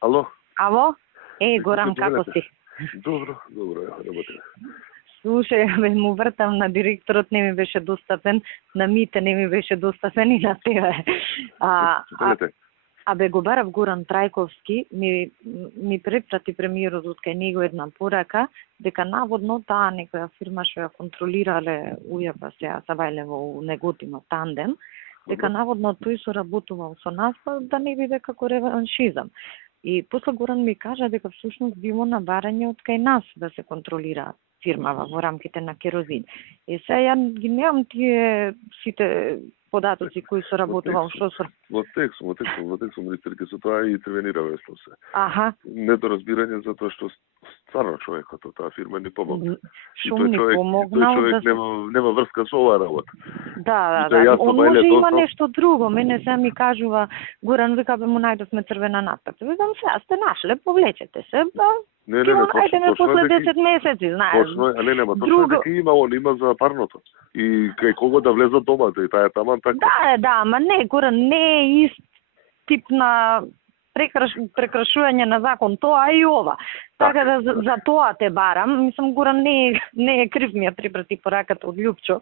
Ало? Ало? Горан, како си? Добро, работи. Слушај, му вртам на директорот, не ми беше достапен, на Мите не ми беше достапен и на тебе. Го барав Горан Трајковски, ми препрати премиерот од кај него една порака, дека наводно таа некоја фирма што ја контролирале ујапа сега Савајлево у Неготино тандем, дека наводно тој соработувал со нас, да не биде како реваншизам. И после Горан ми кажа дека всушност било набарање од кај нас да се контролира фирмава во рамките на Керозин. Ја ги немам тие сите податоци кои соработувал, што со... Во текст, министерке, со тоа и интервенираме се. Аха. Недоразбирање за тоа што стварно човекот од таа фирма ни помогна. Шум ни помогнал. Тој човек нема врска со оваа работа. Да. Он може има нешто друго. Мене се ми кажува, Горан, вика, му најдовме црвена надписа. Викам, сега сте нашле, повлечете се. Не, најдеме после 10 месеци, знаеш. Точно, точно дека има за парното. И кај кого да влезат домата, и таа е таман така. Да, ама не, Горан, не е ист тип на прекрашување на закон, тоа и ова. Така да за тоа те барам. Мислам, Горан не е крив, ми ја припрати пораката од Љупчо.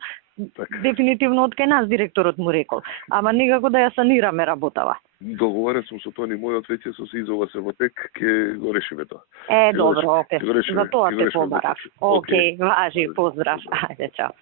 Дефинитивно од кај нас директорот му рекол. Ама никако да ја санираме работава. Договорен сум со Тони, мојот веќе со се изова се во тек, ќе го решиме тоа. Добро, окей. За тоа те побарав. Окей, важи, поздрав. Ајде, чао.